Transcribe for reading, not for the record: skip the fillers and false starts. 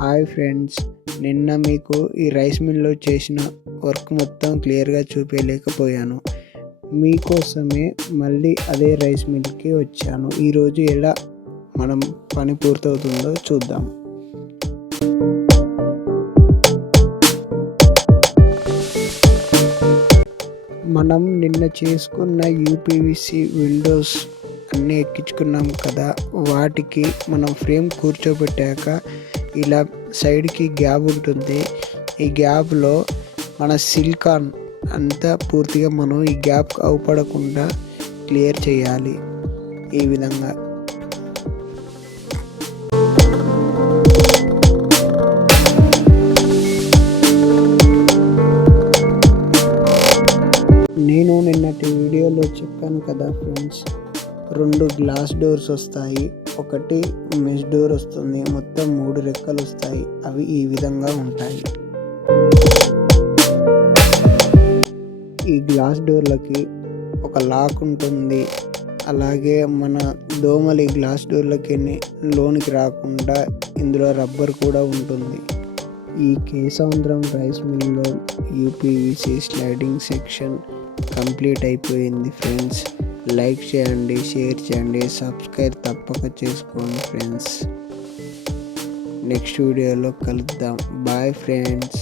Hi friends, నిన్న మీకు ఈ రైస్ మిల్లో చేసిన వర్క్ మొత్తం క్లియర్గా చూపించలేకపోయాను. మీకోసమే మళ్ళీ అదే రైస్ మిల్కి వచ్చాను. ఈరోజు ఎలా మనం పని పూర్తవుతుందో చూద్దాం. మనం నిన్న చేసుకున్న యూపీవీసీ విండోస్ అన్నీ ఎక్కించుకున్నాం కదా, వాటికి మనం ఫ్రేమ్ కూర్చోబెట్టాక ఇలా సైడ్కి గ్యాప్ ఉంటుంది. ఈ గ్యాప్లో మన సిలికాన్ అంతా పూర్తిగా మనం ఈ గ్యాప్ అవుపడకుండా క్లియర్ చేయాలి. ఈ విధంగా నేను నిన్నటి వీడియోలో చెప్పాను కదా ఫ్రెండ్స్, 2 గ్లాస్ డోర్స్ వస్తాయి, ఒకటి మెష్ డోర్ వస్తుంది, మొత్తం 3 రెక్కలు వస్తాయి. అవి ఈ విధంగా ఉంటాయి. ఈ గ్లాస్ డోర్లకి ఒక లాక్ ఉంటుంది. అలాగే మన దోమలు ఈ గ్లాస్ డోర్లకి లోనికి రాకుండా ఇందులో రబ్బర్ కూడా ఉంటుంది. ఈ కేశాంధ్రం రైస్ మిల్లో యూపీవీసీ స్లైడింగ్ సెక్షన్ కంప్లీట్ అయిపోయింది ఫ్రెండ్స్. లైక్ చేయండి, షేర్ చేయండి, సబ్స్క్రైబ్ తప్పక చేసుకోండి ఫ్రెండ్స్. నెక్స్ట్ వీడియోలో కలుద్దాం. Bye friends.